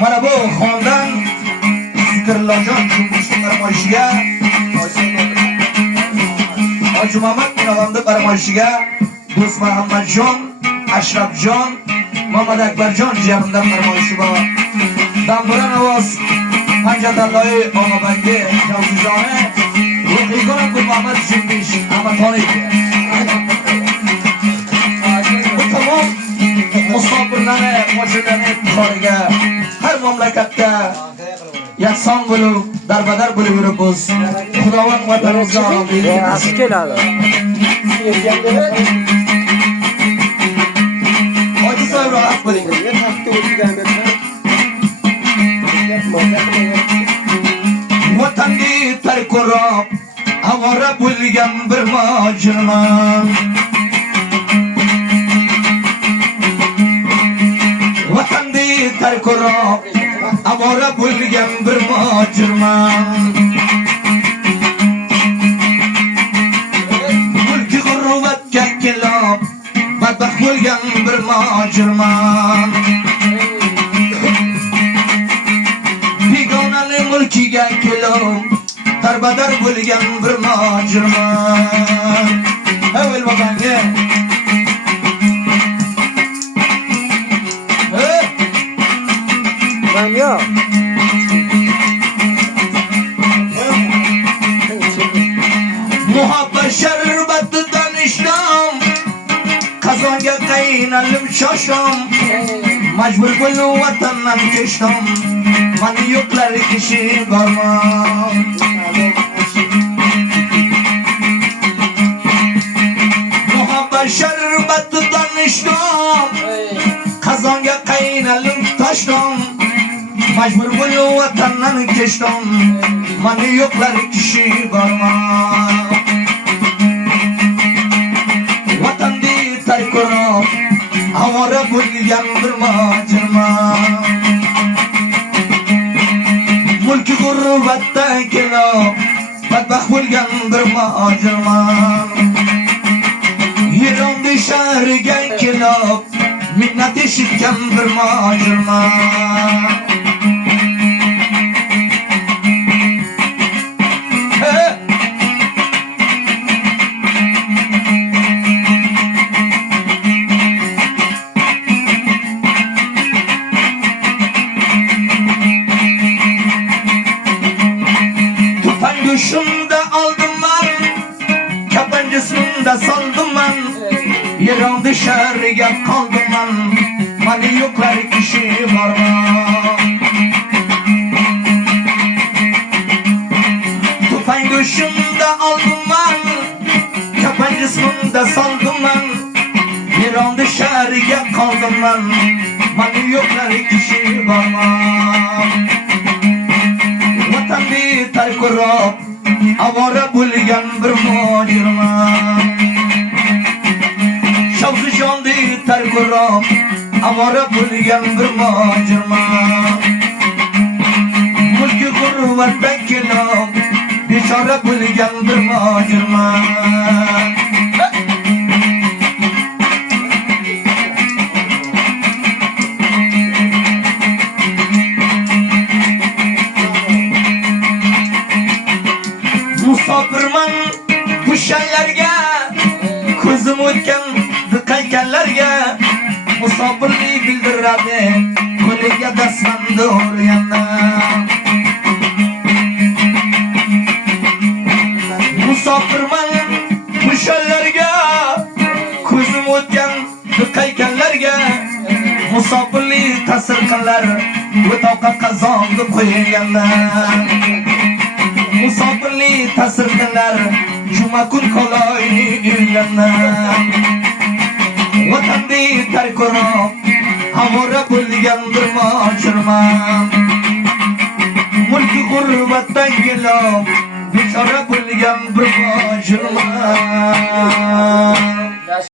Mana bu xondan Zikrullojon Jumbushning farmoyishiga Hoji Muhammad Mirolamning farmoyishiga Do'st Muhammadjon, Ashrafjon, Muhammad Akbarjon jiyanimdan farmoyishi bor. Damburan ovoz Panjatalloy Og'abangi Javzijoni Ruhiygon Gul Muhammad Jumbush Amatoniki. Bu tamom musofirlarni mo'jizalarni xoriga har mamlakatda yakson bo'lib, darbadar bo'lib yuribmiz. Xudovand vatanimizga omonlik nasib keladi. Hoji so'yib rohat bo'ling. Vatanni tark qilib, avora bo'lgan bir mojirman. Vatanni tark qilib, avora bo'lgan bir mojirman. Mulki g'urbatga kelib, badbaxt bo'lgan bir mojirman. Begonaning mulkiga kelib, darbadar bo'lgan bir mojirman. Avval vatanga Yo. Muhabbat sharbatidan ishlom, qozonga qaynalib shoshdim. Majbur bo'lib vatandan kechdim. Mani yo'qlar kishi bormi? Muhabbat sharbatidan ishlom, qozonga qaynalib toshdim. Majbur bo'lib vatandan kechdim. Mani yo'qlar kishi bormi? Vatanni tark qilib, avora bo'lgan bir mojirman. Mulki g'urbatda kelib, badbaxt bo'lgan bir mojirman. Eron shahriga kelib, minnat eshitgan bir mojirman. Shunda oldim man, kapanjasında soldim man. Eron shahriga qoldim man. Mani yo'qlar kishi bormi? Tufang shunda oldim man, kapanjasında soldim man. Eron shahriga qoldim man. Mani yo'qlar kishi bormi? Vatanni tark qilib, avora bo'lgan bir mojirman. Shavzijonni tark qilib, avora bo'lgan bir mojirman. Mulki g'urbatda kelib, bechora bo'lgan bir mojirman. Musofirman pushalarga, ko'zim o'tgan diqaykanlarga. Musofirlik bildiradi, qo'liga dasmanda o'rganda. Musofirman pushalarga, ko'zim o'tgan diqaykanlarga. Musofirlik ta'sir qilar, o'toqqa qazonni qo'yganda. Musofirlik ta'sir qilar, juma kun qoloyni uylanma. Vatanni tark qilib, avora bo'lgan bir mojirman. Mulki g'urbatdan kelib, bechora bo'lgan bir mojirman.